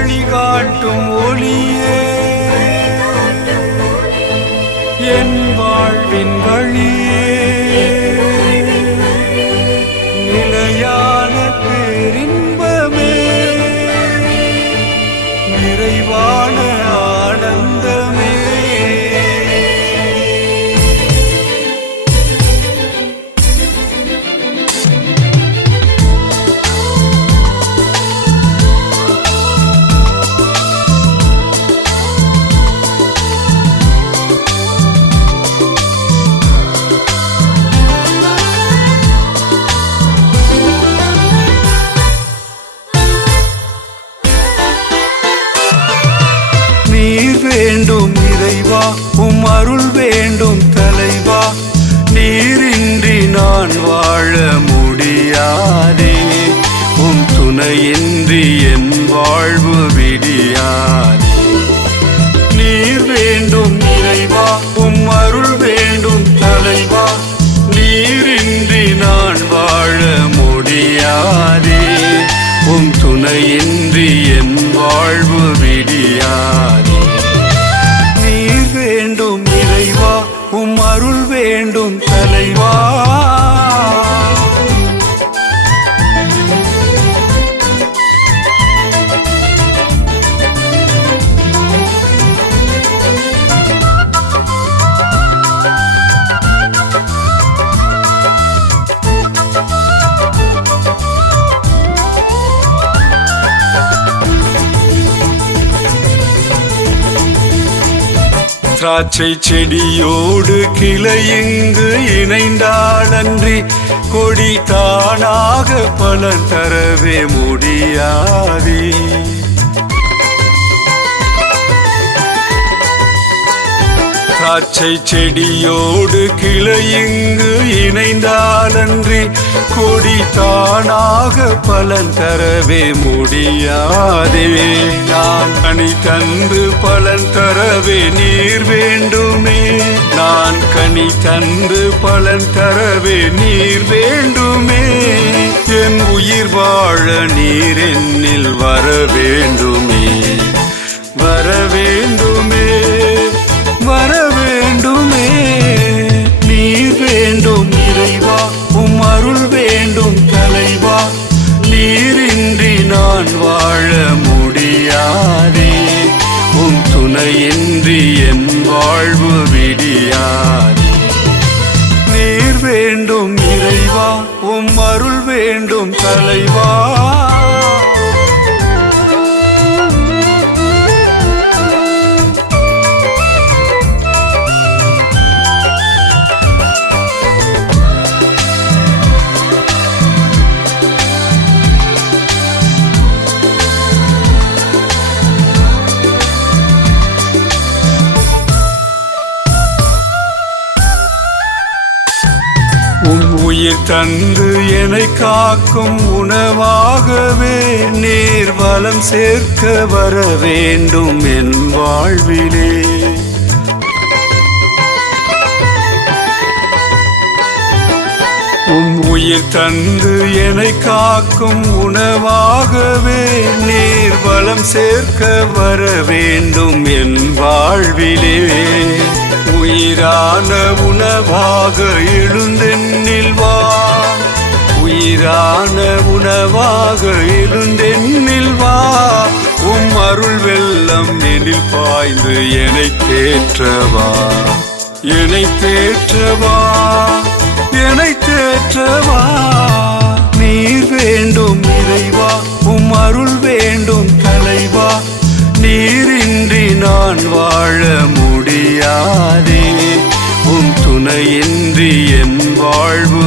வழிகாட்டும் ஒளியே என் வாழ்வின் வழியே நிலையான பேரின்பமே நிறைவான ஆனந்தமே வேண்டும் இறைவா உம் அருள் வேண்டும் தலைவா நீரின்றி நான் வாழ முடியாதே உம் துணையின்றி என் வாழ்வு விடியாதே நீர் வேண்டும் இறைவா உம் அருள் வேண்டும் தலைவா நீரின்றி நான் வாழ முடியாதே உம் துணையின்றி என் வாழ்வு விடியாதே வேண்டும் இறைவா உம் அருள் வேண்டும் தலைவா திராட்சை செடியோடு கிளை இங்கு இணைந்தாலன்றி கொடி தானாக பலன் தரவே முடியாதே திராட்சை செடியோடு கிளை இங்கு இணைந்தாலன்றி கொடி தானாக பலன் தரவே முடியாதே நான் கனி தந்து பலன் தரவே நீர் வேண்டுமே நான் கனி தந்து பலன் தரவே நீர் வேண்டுமே என் உயிர் வாழ நீர் என்னில் வர வேண்டுமே வர வேண்டுமே வர வேண்டுமே நீர் வேண்டும் இறைவா உம் அருள் வேண்டும் தலைவா நீரின்றி நான் வாழ முடியாதே உம் துணையின்றி என் வாழ்வு விடியாதே நீர் வேண்டும் இறைவா உம் அருள் வேண்டும் தலைவா உயிர் தந்து என்னை காக்கும் உணவாகவே நீர் வளம் சேர்க்க வர வேண்டும் என் வாழ்விலே உயிர் தந்து என்னை காக்கும் உணவாகவே நீர் வளம் சேர்க்க வர வேண்டும் என் வாழ்விலே உயிரான உணவாக எழுந்தெண்ணில் வா உயிரான உணவாக எழுந்தெண்ணில் வா உம் அருள் வெள்ளம் எனில் பாய்ந்து என்னை தேற்றவா என்னை தேற்றவா என்னை தேற்றவா நீர் வேண்டும் இறைவா உம் அருள் வேண்டும் தலைவா நீரின்றி நான் வாழ முடியாதே உம் துணையின்றி என் வாழ்வு